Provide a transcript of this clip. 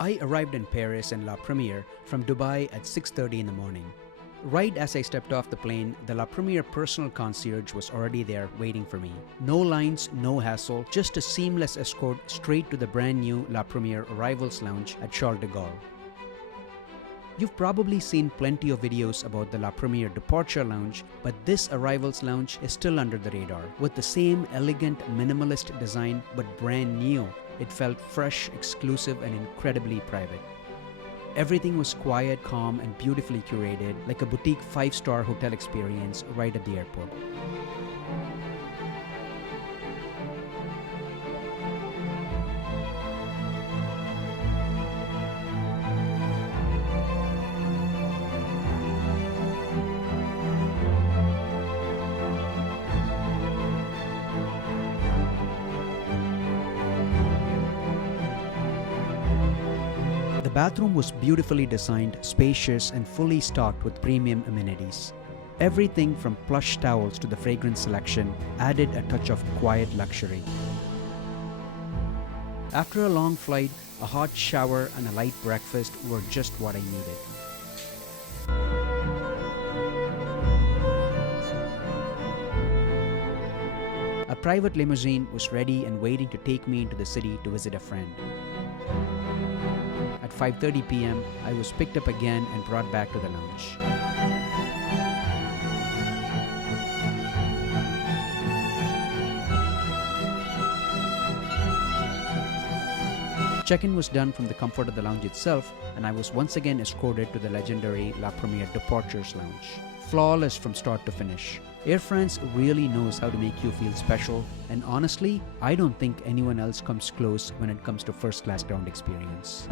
I arrived in Paris and La Première from Dubai at 6:30 in the morning. Right as I stepped off the plane, the La Première personal concierge was already there waiting for me. No lines, no hassle, just a seamless escort straight to the brand new La Première Arrivals Lounge at Charles de Gaulle. You've probably seen plenty of videos about the La Première Departure Lounge, but this Arrivals Lounge is still under the radar. With the same elegant, minimalist design but brand new, it felt fresh, exclusive, and incredibly private. Everything was quiet, calm, and beautifully curated, like a boutique 5-star hotel experience right at the airport. The bathroom was beautifully designed, spacious, and fully stocked with premium amenities. Everything from plush towels to the fragrance selection added a touch of quiet luxury. After a long flight, a hot shower and a light breakfast were just what I needed. A private limousine was ready and waiting to take me into the city to visit a friend. At 5:30 p.m., I was picked up again and brought back to the lounge. Check-in was done from the comfort of the lounge itself, and I was once again escorted to the legendary La Première Departures Lounge. Flawless from start to finish. Air France really knows how to make you feel special, and honestly, I don't think anyone else comes close when it comes to first-class ground experience.